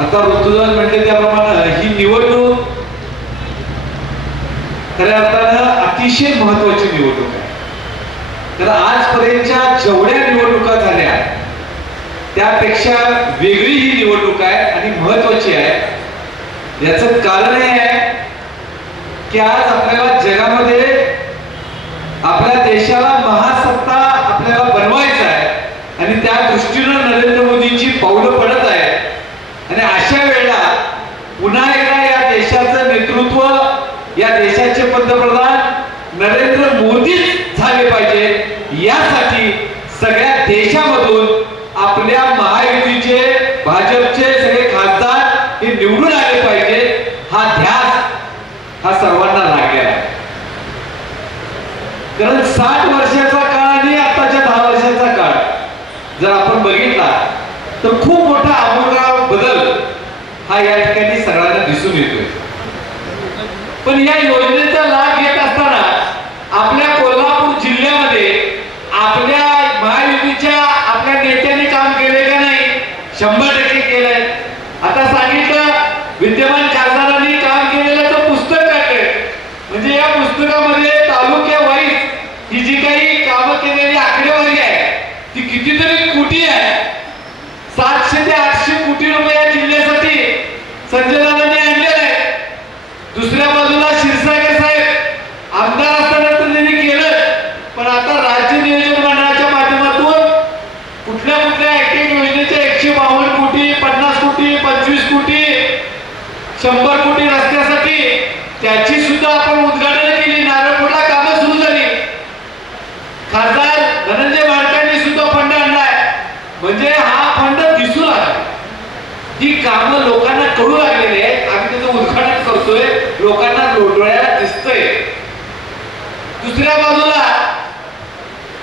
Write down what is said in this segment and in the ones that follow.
आता ऋतुराज म्हणले त्याप्रमाणे ही निवडणूक खऱ्या अर्थानं अतिशय महत्वाची निवडणूक आहे. तर आजपर्यंतच्या जेवढ्या निवडणुका झाल्या त्यापेक्षा वेगळी ही निवडणूक आहे आणि महत्वाची आहे. याचं कारण हे आहे की आज आपल्याला जगामध्ये आपल्या देशाला महासत्ता आपल्याला बनवायचा आहे आणि त्या दृष्टीनं नरेंद्र मोदींची पावलं पडत आहे आणि अशा वेळेला पुन्हा एकदा या देशाचं नेतृत्व या देशाचे पंतप्रधान नरेंद्र मोदीच झाले पाहिजे. यासाठी सगळ्या देशामधून आपल्या महायुतीचे भाजपचे सगळे खासदार हे निवडून आले पाहिजे. हा ध्यास हा सर्वांना लागलेला आहे. कारण साठ वर्षाचा काळ आणि आताच्या दहा वर्षाचा काळ जर आपण बघितला तर खूप मोठा आमूलाग्र बदल हा या ठिकाणी पण या योजनेचा लाभ घेत असताना आपल्या कोल्हापूर जिल्ह्यामध्ये आपल्या महायुतीच्या आपल्या नेत्यांनी काम केले का नाही? शंभर टक्के केलंय. आता सांगितलं विद्यमान खासदारांनी काम केलेलं पुस्तक आहे म्हणजे या पुस्तकामध्ये तालुक्या वाईज ही जी काही कामं केलेली आकडेवारी आहे ती कितीतरी कोटी आहे. सातशे ते आठशे कोटी रुपये या जिल्ह्यासाठी संजय दादांनी आणलेले आहे दुसऱ्या बाजूला क्षीरसागर साहेब आमदार असताना तर त्यांनी केलं पण आता राज्य नियोजन मंडळाच्या माध्यमातून कुठल्या कुठल्या ऍक्टिव्ह योजनेच्या एकशे बावन्न कोटी पन्नास कोटी पंचवीस कोटी शंभर कोटी रस्त्यासाठी त्याची सुद्धा आपण उद्घाटन केली नारळपूरला कामं सुरू झाली खासदार धनंजय माडकांनी सुद्धा फंड आणलाय म्हणजे हा फंड दिसू लागला ही कामं लोकांना कळू लागलेली आहेत. आम्ही त्याचं उद्घाटन करतोय. लोकांना डोळ्याला दिसतंय. दुसऱ्या बाजूला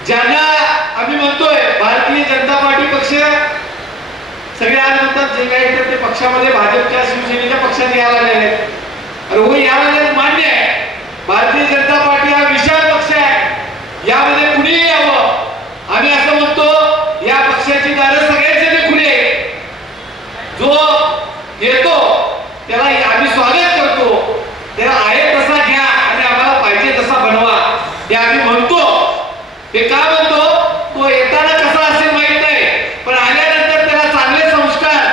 ज्यांना आम्ही म्हणतोय भारतीय जनता पार्टी पक्ष सगळे आज म्हणतात जे काही तर ते पक्षामध्ये भाजपच्या शिवसेनेच्या पक्षात यायला लागलेले आहेत. अरे हो यायला लागलेले मान्य आहे भारतीय जनता पार्टी हा विशाल पक्ष आहे यामध्ये कुणीही यावं आम्ही असं म्हणतो या पक्षाची दारं सगळ्यांसाठी खुली आहे जो येतो त्याला आम्ही स्वागत करतो त्याला आहे तसा घ्या आणि आम्हाला पाहिजे तसा बनवा हे आम्ही म्हणतो हे का म्हणतो तो येताना कसा असेल माहीत नाही पण आल्यानंतर त्याला चांगले संस्कार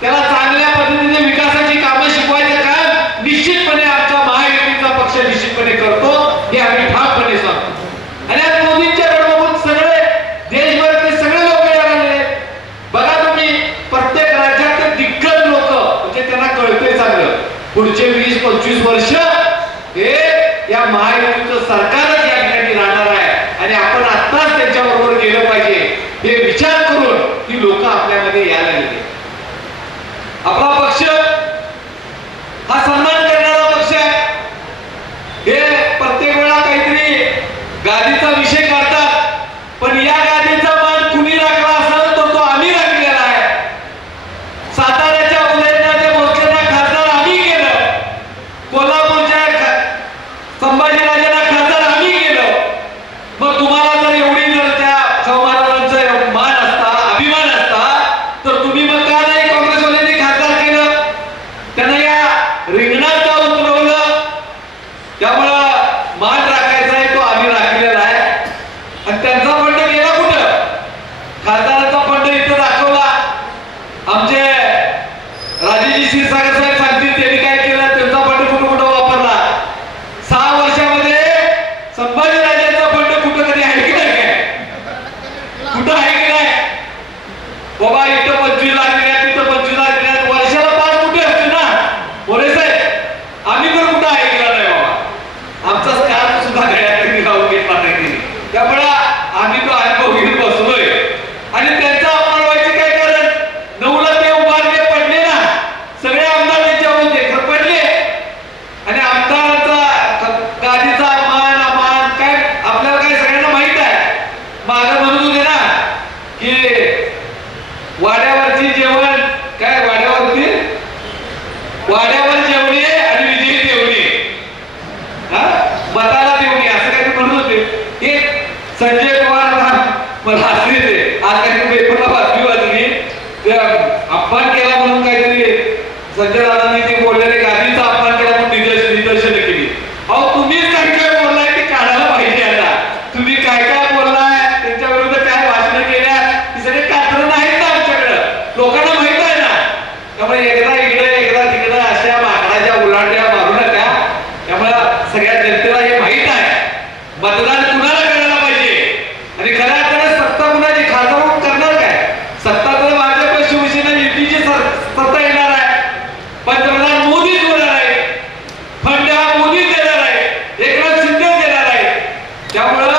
त्याला चांगल्या पद्धतीने विकासाची कामं शिकवायचं काम निश्चितपणे आमचा महायुतीचा पक्ष निश्चितपणे करतो हे आम्ही ठामपणे सांगतो आणि आज मोदींच्या बरोबर सगळे देशभरातले सगळे लोक यायला लागले बघा तुम्ही प्रत्येक राज्यात दिग्गज लोक म्हणजे त्यांना कळतंय चांगलं पुढचे वीस पंचवीस वर्ष हे या महायुतीचं सरकारच या ठिकाणी राहणार आहे. आणि आपण आत्ताच त्यांच्याबरोबर गेलं पाहिजे. हे विचार करून ही लोक आपल्या மாற்றாக సజ్జనాలన్నిటి Até amanhã!